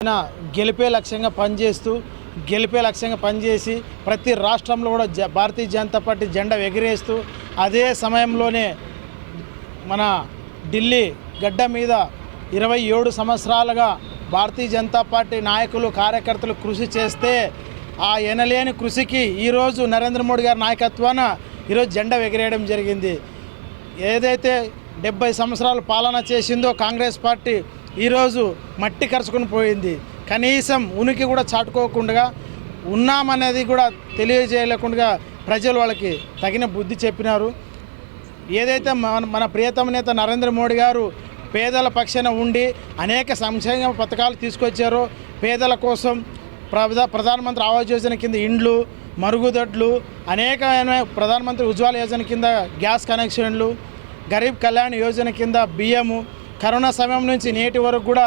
ఆయన గెలిపే లక్ష్యంగా పనిచేస్తూ గెలిపే లక్ష్యంగా పనిచేసి ప్రతి రాష్ట్రంలో కూడా జ భారతీయ జనతా పార్టీ జెండా ఎగిరేస్తూ అదే సమయంలోనే మన ఢిల్లీ గడ్డ మీద ఇరవై ఏడు సంవత్సరాలుగా భారతీయ జనతా పార్టీ నాయకులు కార్యకర్తలు కృషి చేస్తే ఆ ఎనలేని కృషికి ఈరోజు నరేంద్ర మోడీ గారి నాయకత్వాన ఈరోజు జెండా ఎగిరేయడం జరిగింది. ఏదైతే డెబ్బై సంవత్సరాలు పాలన చేసిందో కాంగ్రెస్ పార్టీ ఈరోజు మట్టి కరుచుకుని పోయింది. కనీసం ఉనికి కూడా చాటుకోకుండా ఉన్నామనేది కూడా తెలియజేయలేకుండా ప్రజలు వాళ్ళకి తగిన బుద్ధి చెప్పినారు. ఏదైతే మన మన ప్రియతమ నేత నరేంద్ర మోడీ గారు పేదల పక్షాన ఉండి అనేక సంక్షేమ పథకాలు తీసుకొచ్చారో పేదల కోసం ప్రధా ప్రధానమంత్రి ఆవాస్ యోజన కింద ఇండ్లు మరుగుదొడ్లు అనేకమైన ప్రధానమంత్రి ఉజ్వల యోజన కింద గ్యాస్ కనెక్షన్లు గరీబ్ కళ్యాణ్ యోజన కింద బియ్యము కరోనా సమయం నుంచి నేటి వరకు కూడా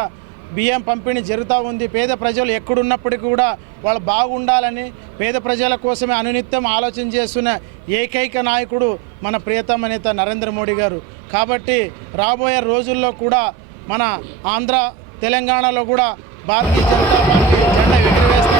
బియ్యం పంపిణీ జరుగుతూ ఉంది. పేద ప్రజలు ఎక్కడున్నప్పటికీ కూడా వాళ్ళు బాగుండాలని పేద ప్రజల కోసమే అనునిత్యం ఆలోచన చేస్తున్న ఏకైక నాయకుడు మన ప్రియతమ నేత నరేంద్ర మోడీ గారు. కాబట్టి రాబోయే రోజుల్లో కూడా మన ఆంధ్ర తెలంగాణలో కూడా భారతీయ జనతా పార్టీ జెండా ఎగురవేస్తారు